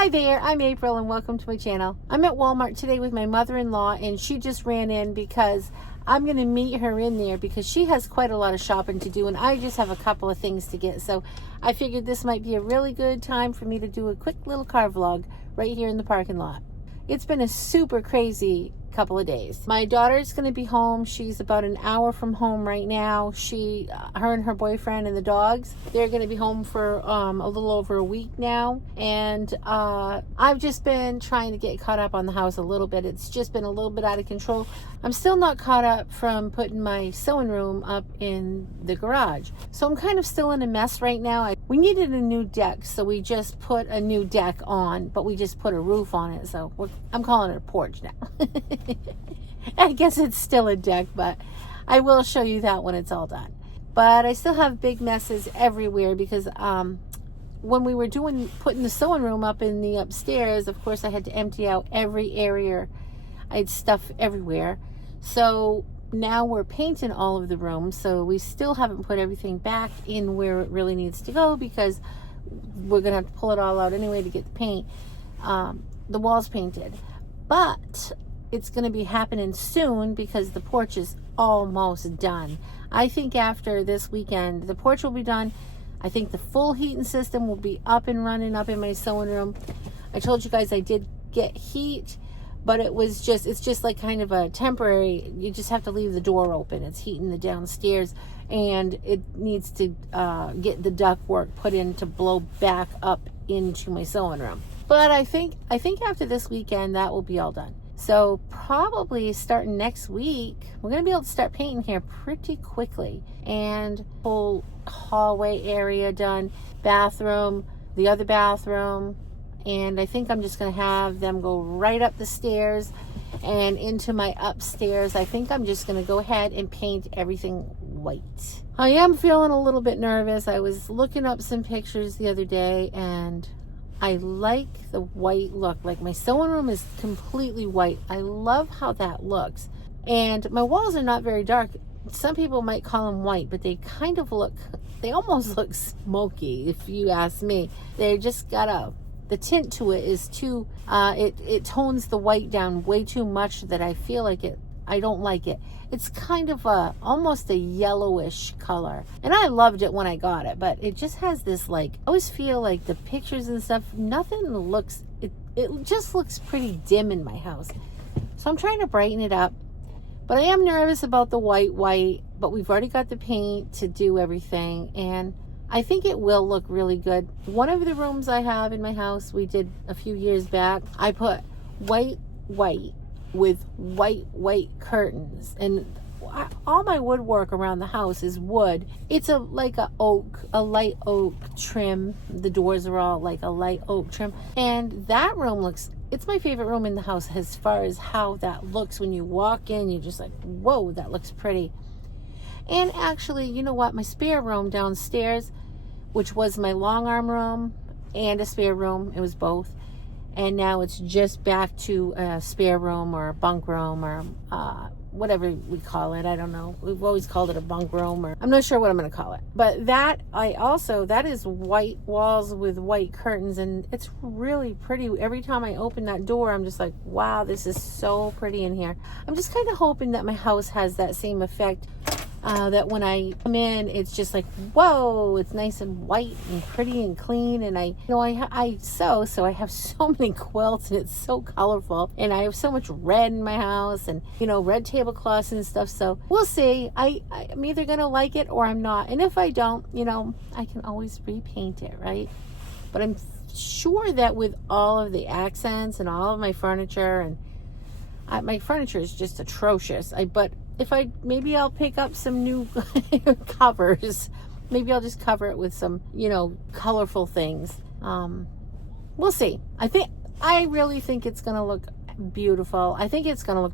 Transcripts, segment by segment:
Hi there, I'm April and welcome to my channel. I'm at Walmart today with my mother-in-law and she just ran in because I'm going to meet her in there because she has quite a lot of shopping to do and I just have a couple of things to get. So I figured this might be a really good time for me to do a quick little car vlog right here in the parking lot. It's been a super crazy couple of days. My daughter's going to be home. She's about an hour from home right now. Her and her boyfriend and the dogs, they're going to be home for a little over a week now. And I've just been trying to get caught up on the house a little bit. It's just been a little bit out of control. I'm still not caught up from putting my sewing room up in the garage. So I'm kind of still in a mess right now. We needed a new deck, so we just put a new deck on, but we just put a roof on it. So I'm calling it a porch now. I guess it's still a deck, but I will show you that when it's all done. But I still have big messes everywhere because when we were putting the sewing room up in the upstairs, of course I had to empty out every area. I had stuff everywhere. So now we're painting all of the rooms, so we still haven't put everything back in where it really needs to go because we're gonna have to pull it all out anyway to get the paint, the walls painted. But it's going to be happening soon because the porch is almost done. I think after this weekend, the porch will be done. I think the full heating system will be up and running up in my sewing room. I told you guys I did get heat, but it's just like kind of a temporary, you just have to leave the door open. It's heating the downstairs and it needs to get the ductwork put in to blow back up into my sewing room. But I think after this weekend, that will be all done. So probably starting next week, we're going to be able to start painting here pretty quickly. And whole hallway area done, bathroom, the other bathroom. And I think I'm just going to have them go right up the stairs and into my upstairs. I think I'm just going to go ahead and paint everything white. I am feeling a little bit nervous. I was looking up some pictures the other day and I like the white look. Like my sewing room is completely white. I love how that looks. And my walls are not very dark. Some people might call them white, but they kind of they almost look smoky if you ask me. They just got the tint to it is too, it tones the white down way too much that I feel like I don't like it. It's kind of almost a yellowish color. And I loved it when I got it, but it just has this I always feel like the pictures and stuff, nothing looks, it just looks pretty dim in my house. So I'm trying to brighten it up. But I am nervous about the white, but we've already got the paint to do everything. And I think it will look really good. One of the rooms I have in my house, we did a few years back, I put white with white curtains, and all my woodwork around the house is wood. It's a light oak trim. The doors are all like a light oak trim, and that room it's my favorite room in the house as far as how that looks. When you walk in, you're just like, whoa, that looks pretty. And actually, you know what, my spare room downstairs, which was my long arm room and a spare room, it was both. And now it's just back to a spare room or a bunk room or whatever we call it. I don't know. We've always called it a bunk room, or I'm not sure what I'm going to call it. But that is white walls with white curtains, and it's really pretty. Every time I open that door, I'm just like, wow, this is so pretty in here. I'm just kind of hoping that my house has that same effect. That when I come in, it's just like, whoa, it's nice and white and pretty and clean. And I sew, so I have so many quilts and it's so colorful. And I have so much red in my house and, red tablecloths and stuff. So we'll see. I'm either going to like it or I'm not. And if I don't, I can always repaint it, right? But I'm sure that with all of the accents and all of my furniture, and my furniture is just atrocious. Maybe I'll pick up some new covers. Maybe I'll just cover it with some, colorful things. We'll see. I really think it's going to look beautiful. I think it's going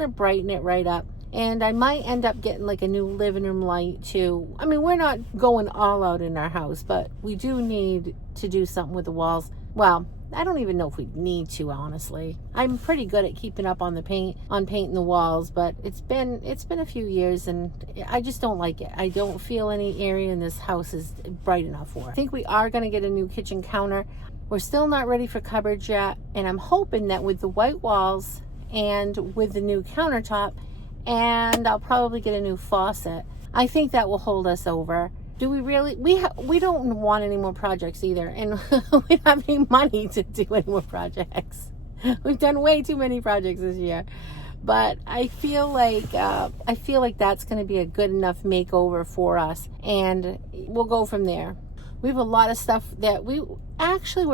to brighten it right up. And I might end up getting like a new living room light too. I mean, we're not going all out in our house, but we do need to do something with the walls. Well, I don't even know if we need to, honestly. I'm pretty good at keeping up on the painting the walls, but it's been a few years, and I just don't like it. I don't feel any area in this house is bright enough for it. I think we are going to get a new kitchen counter. We're still not ready for cupboards yet, and I'm hoping that with the white walls and with the new countertop, and I'll probably get a new faucet, I think that will hold us over. Do we really? We don't want any more projects either, and we don't have any money to do any more projects. We've done way too many projects this year, but I feel like that's going to be a good enough makeover for us, and we'll go from there. We have a lot of stuff that we're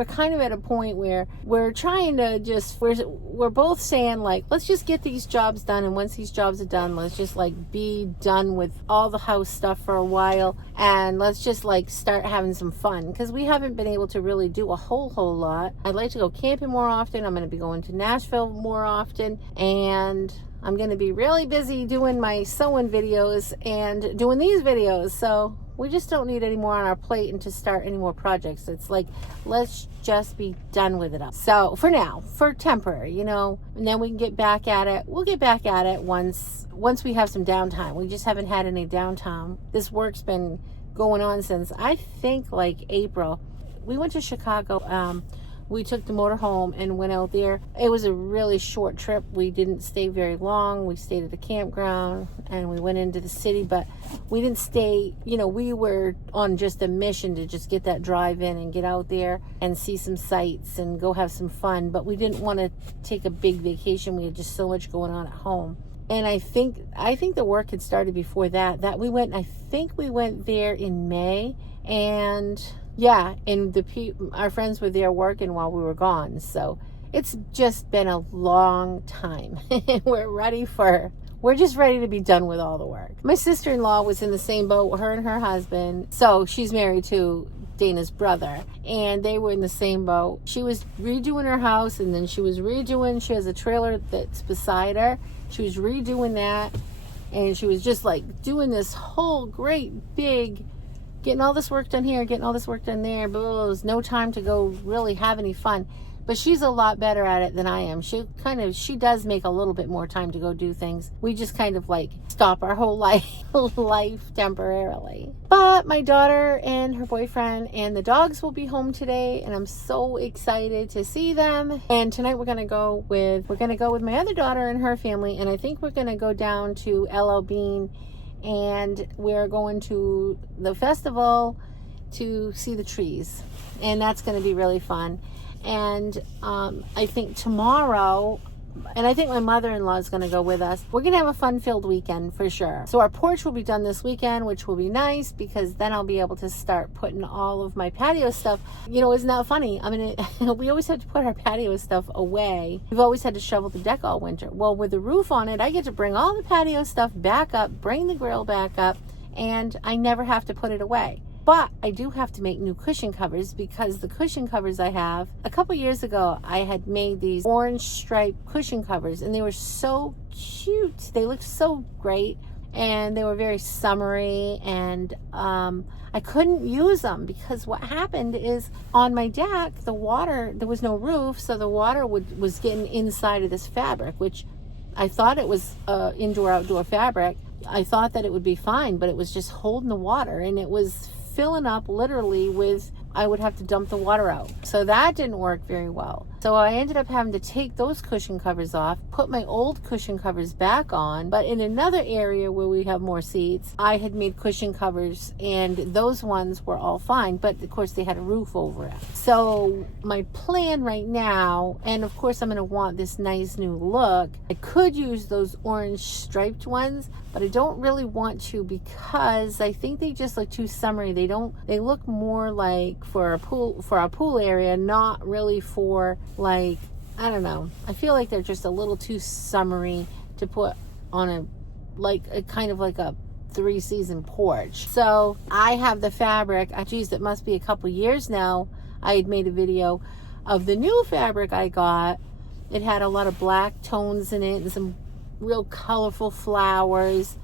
kind of at a point where we're trying to we're both saying, like, let's just get these jobs done, and once these jobs are done, let's just like be done with all the house stuff for a while, and let's just like start having some fun, because we haven't been able to really do a whole lot. I'd like to go camping more often. I'm going to be going to Nashville more often, and I'm going to be really busy doing my sewing videos and doing these videos, so we just don't need any more on our plate and to start any more projects. It's like, let's just be done with it up. So for now, for temporary, and then we can get back at it. We'll get back at it once we have some downtime. We just haven't had any downtime. This work's been going on since, I think, like April. We went to Chicago. We took the motor home and went out there. It was a really short trip. We didn't stay very long. We stayed at the campground and we went into the city, but we didn't stay, we were on just a mission to just get that drive in and get out there and see some sights and go have some fun. But we didn't want to take a big vacation. We had just so much going on at home. And I think the work had started before that. I think we went there in May, and yeah, and our friends were there working while we were gone. So it's just been a long time. We're just ready to be done with all the work. My sister-in-law was in the same boat, her and her husband. So she's married to Dana's brother, and they were in the same boat. She was redoing her house, and then she has a trailer that's beside her. She was redoing that, and she was just like doing this whole great big, getting all this work done here, getting all this work done there. But there's no time to go really have any fun. But she's a lot better at it than I am. She does make a little bit more time to go do things. We just kind of like stop our whole life temporarily. But my daughter and her boyfriend and the dogs will be home today, and I'm so excited to see them. And tonight we're gonna go with my other daughter and her family, and I think we're gonna go down to LL Bean, and we're going to the festival to see the trees, and that's going to be really fun. And I think tomorrow, and I think my mother-in-law is going to go with us. We're going to have a fun-filled weekend for sure. So our porch will be done this weekend, which will be nice, because then I'll be able to start putting all of my patio stuff. Isn't that funny? We always had to put our patio stuff away. We've always had to shovel the deck all winter. Well, with the roof on it, I get to bring all the patio stuff back up, bring the grill back up, and I never have to put it away. But I do have to make new cushion covers, because the cushion covers I have, a couple years ago, I had made these orange striped cushion covers, and they were so cute. They looked so great, and they were very summery, and I couldn't use them because what happened is on my deck, there was no roof, so the water was getting inside of this fabric, which I thought it was indoor-outdoor fabric. I thought that it would be fine, but it was just holding the water, and it was filling up literally with, I would have to dump the water out. So that didn't work very well. So I ended up having to take those cushion covers off, put my old cushion covers back on. But in another area where we have more seats, I had made cushion covers, and those ones were all fine. But of course they had a roof over it. So my plan right now, and of course I'm going to want this nice new look, I could use those orange striped ones, but I don't really want to, because I think they just look too summery. They look more like for a pool area, not really for, like, I don't know. I feel like they're just a little too summery to put on a kind of like a 3-season porch. So I have the fabric. Geez, it must be a couple years now. I had made a video of the new fabric I got. It had a lot of black tones in it and some real colorful flowers,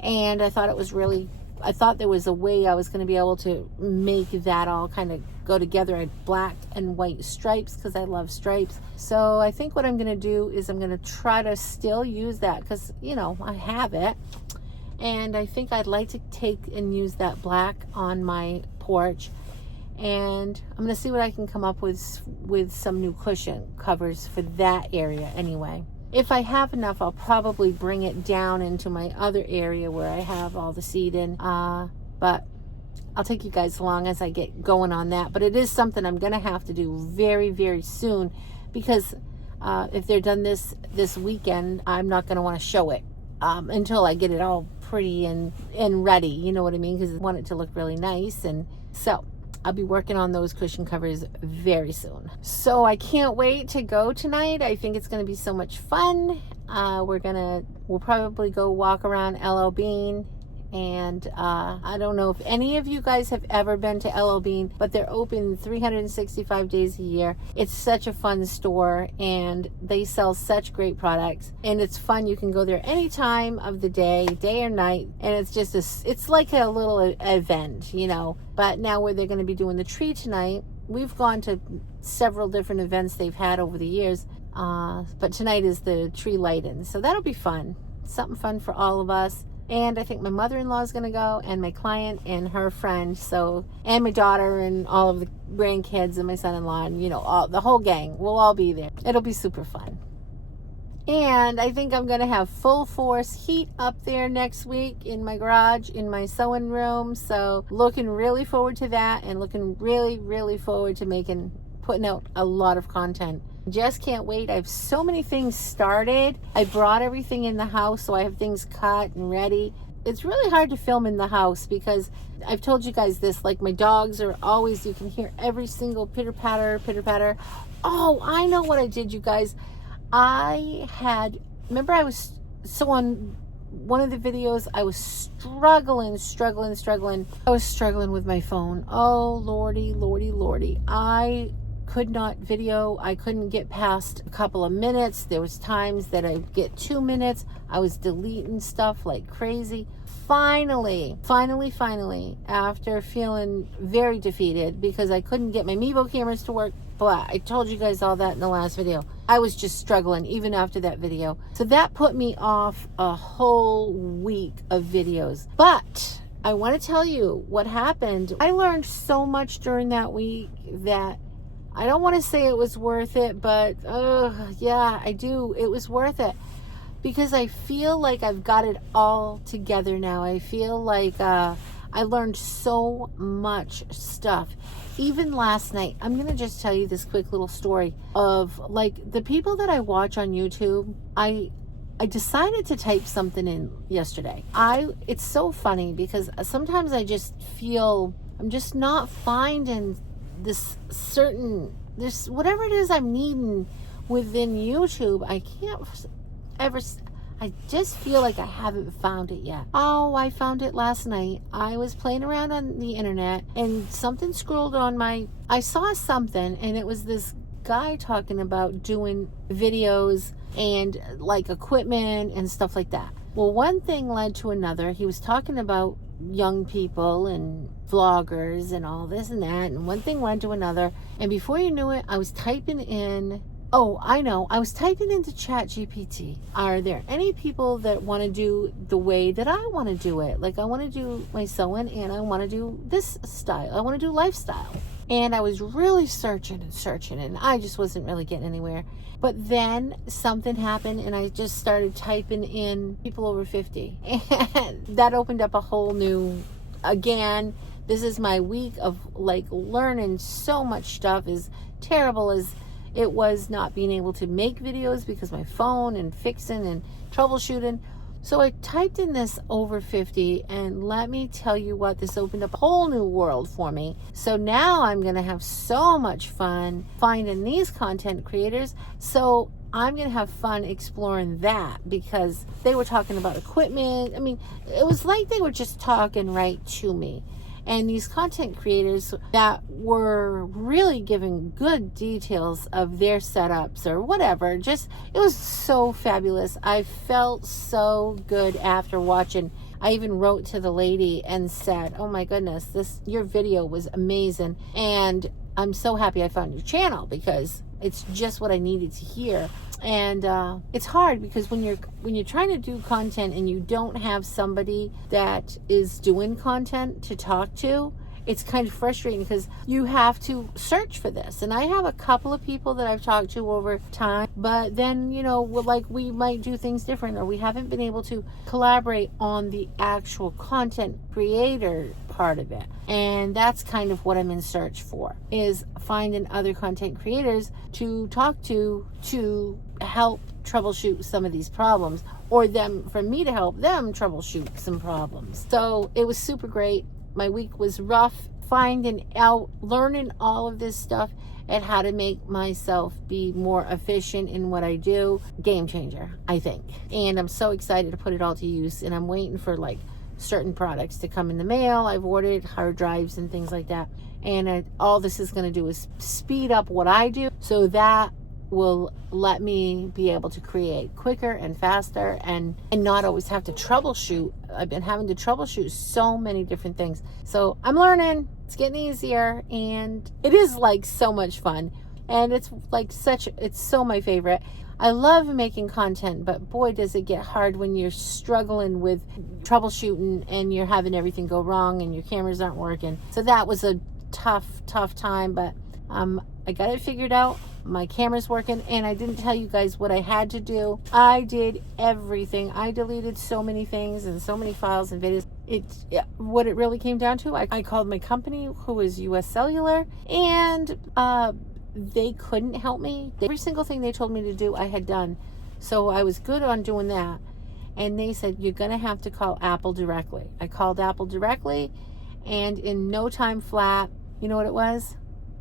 and I thought it was really I thought there was a way I was going to be able to make that all kind of go together. I had black and white stripes because I love stripes. So I think what I'm going to do is I'm going to try to still use that because, you know, I have it. And I think I'd like to take and use that black on my porch. And I'm going to see what I can come up with some new cushion covers for that area anyway. If I have enough, I'll probably bring it down into my other area where I have all the seed in. But I'll take you guys along as I get going on that. But it is something I'm going to have to do very, very soon because if they're done this weekend, I'm not going to want to show it until I get it all pretty and ready. You know what I mean? Because I want it to look really nice. And so I'll be working on those cushion covers very soon. So I can't wait to go tonight. I think it's going to be so much fun. We'll probably go walk around LL Bean. And I don't know if any of you guys have ever been to LL Bean, but they're open 365 days a year. It's such a fun store and they sell such great products. And it's fun. You can go there any time of the day or night. And it's just it's like a little event, you know. But now where they're going to be doing the tree tonight, we've gone to several different events they've had over the years. But tonight is the tree lighting. So that'll be fun. Something fun for all of us. And I think my mother-in-law is going to go, and my client and her friend, and my daughter and all of the grandkids and my son-in-law, and, you know, the whole gang. We'll all be there. It'll be super fun. And I think I'm going to have full force heat up there next week in my garage, in my sewing room. So looking really forward to that, and looking really, really forward to putting out a lot of content. Just can't wait. I have so many things started. I brought everything in the house, so I have things cut and ready. It's really hard to film in the house because I've told you guys this, like my dogs are always, you can hear every single pitter patter. Oh, I know what I did, you guys. Remember I was, so on one of the videos, I was struggling. I was struggling with my phone. Oh, Lordy. I could not video. I couldn't get past a couple of minutes. There was times that I'd get 2 minutes. I was deleting stuff like crazy. Finally, after feeling very defeated because I couldn't get my Mevo cameras to work, blah, I told you guys all that in the last video. I was just struggling even after that video. So that put me off a whole week of videos. But I want to tell you what happened. I learned so much during that week that I don't want to say it was worth it, but yeah, I do. It was worth it because I feel like I've got it all together now. I feel like I learned so much stuff. Even last night, I'm going to just tell you this quick little story of like the people that I watch on YouTube. I decided to type something in yesterday. It's so funny because sometimes I just feel I'm just not finding this whatever it is I'm needing within YouTube. I just feel like I haven't found it yet. Oh, I found it last night. I was playing around on the internet and something scrolled on I saw something and it was this guy talking about doing videos and like equipment and stuff like that. Well, one thing led to another. He was talking about young people and vloggers and all this and that, and one thing led to another, and before you knew it, I was typing into ChatGPT, are there any people that want to do the way that I want to do it? Like I want to do my sewing and I want to do this style, I want to do lifestyle. And I was really searching and I just wasn't really getting anywhere. But then something happened and I just started typing in people over 50. And that opened up a whole new, again, this is my week of like learning so much stuff. As terrible as it was not being able to make videos because my phone and fixing and troubleshooting. So I typed in this over 50 and let me tell you what, this opened up a whole new world for me. So now I'm going to have so much fun finding these content creators. So I'm going to have fun exploring that because they were talking about equipment. I mean, it was like they were just talking right to me. And these content creators that were really giving good details of their setups or whatever, just, it was so fabulous. I felt so good after watching. I even wrote to the lady and said, oh my goodness, your video was amazing, and I'm so happy I found your channel because it's just what I needed to hear. And it's hard because when you're trying to do content and you don't have somebody that is doing content to talk to, it's kind of frustrating because you have to search for this. And I have a couple of people that I've talked to over time, but then, you know, we might do things different, or we haven't been able to collaborate on the actual content creator part of it. And that's kind of what I'm in search for, is finding other content creators to talk to help troubleshoot some of these problems, or for me to help them troubleshoot some problems. So it was super great. My week was rough, finding out, learning all of this stuff and how to make myself be more efficient in what I do. Game changer, I think. And I'm so excited to put it all to use. And I'm waiting for like certain products to come in the mail. I've ordered hard drives and things like that. And all this is going to do is speed up what I do, so that will let me be able to create quicker and faster and not always have to troubleshoot. I've been having to troubleshoot so many different things. So I'm learning. It's getting easier, and it is like so much fun. And it's like it's so my favorite. I love making content, but boy, does it get hard when you're struggling with troubleshooting and you're having everything go wrong and your cameras aren't working. So that was a tough time, but I got it figured out. My camera's working, and I didn't tell you guys what I had to do. I did everything. I deleted so many things and so many files and videos. What it really came down to, I called my company, who is US Cellular, and they couldn't help me. Every single thing they told me to do, I had done. So I was good on doing that. And they said, you're going to have to call Apple directly. I called Apple directly, and in no time flat, you know what it was?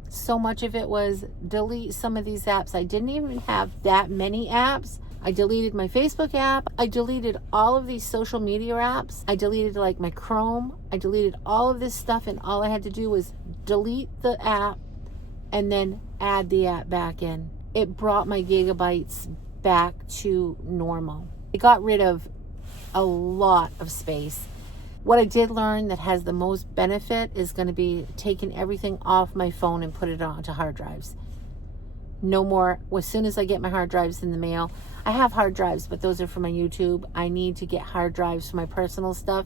So much of it was delete some of these apps. I didn't even have that many apps. I deleted my Facebook app. I deleted all of these social media apps. I deleted like my Chrome. I deleted all of this stuff, and all I had to do was delete the app and then add the app back in. It brought my gigabytes back to normal. It got rid of a lot of space. What I did learn that has the most benefit is going to be taking everything off my phone and put it onto hard drives. No more. As soon as I get my hard drives in the mail, I have hard drives, but those are for my YouTube. I need to get hard drives for my personal stuff.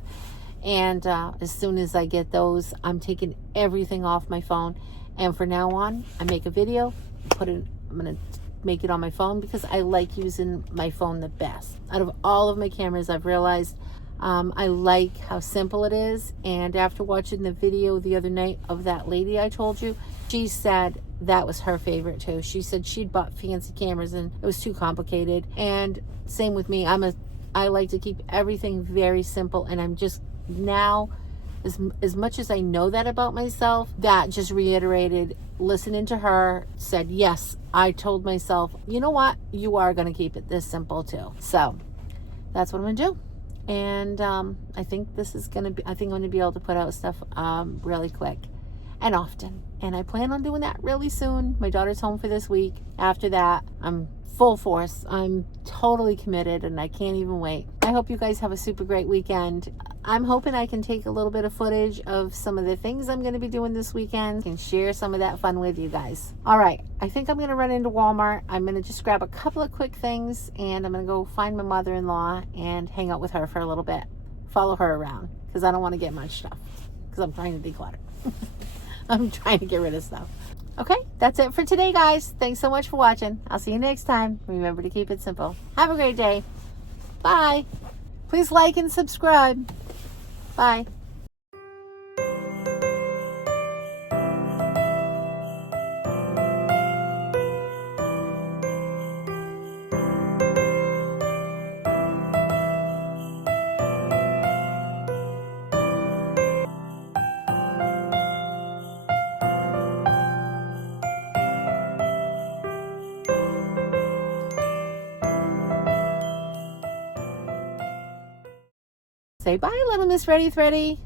And as soon as I get those, I'm taking everything off my phone. And from now on, I make a video, I'm going to make it on my phone because I like using my phone the best. Out of all of my cameras, I've realized I like how simple it is. And after watching the video the other night of that lady I told you, she said that was her favorite too. She said she'd bought fancy cameras and it was too complicated. And same with me. I like to keep everything very simple. And I'm just now, as much as I know that about myself, that just reiterated, listening to her, said, yes, I told myself, you know what? You are going to keep it this simple too. So that's what I'm going to do. And I think this is going to be, I think I'm going to be able to put out stuff really quick and often. And I plan on doing that really soon. My daughter's home for this week. After that, I'm full force. I'm totally committed, and I can't even wait. I hope you guys have a super great weekend. I'm hoping I can take a little bit of footage of some of the things I'm going to be doing this weekend and share some of that fun with you guys. All right, I think I'm going to run into Walmart. I'm going to just grab a couple of quick things, and I'm going to go find my mother-in-law and hang out with her for a little bit. Follow her around because I don't want to get much stuff because I'm trying to declutter. I'm trying to get rid of stuff. Okay, that's it for today, guys. Thanks so much for watching. I'll see you next time. Remember to keep it simple. Have a great day. Bye. Please like and subscribe. Bye. Say bye, little Miss Reddy Thready.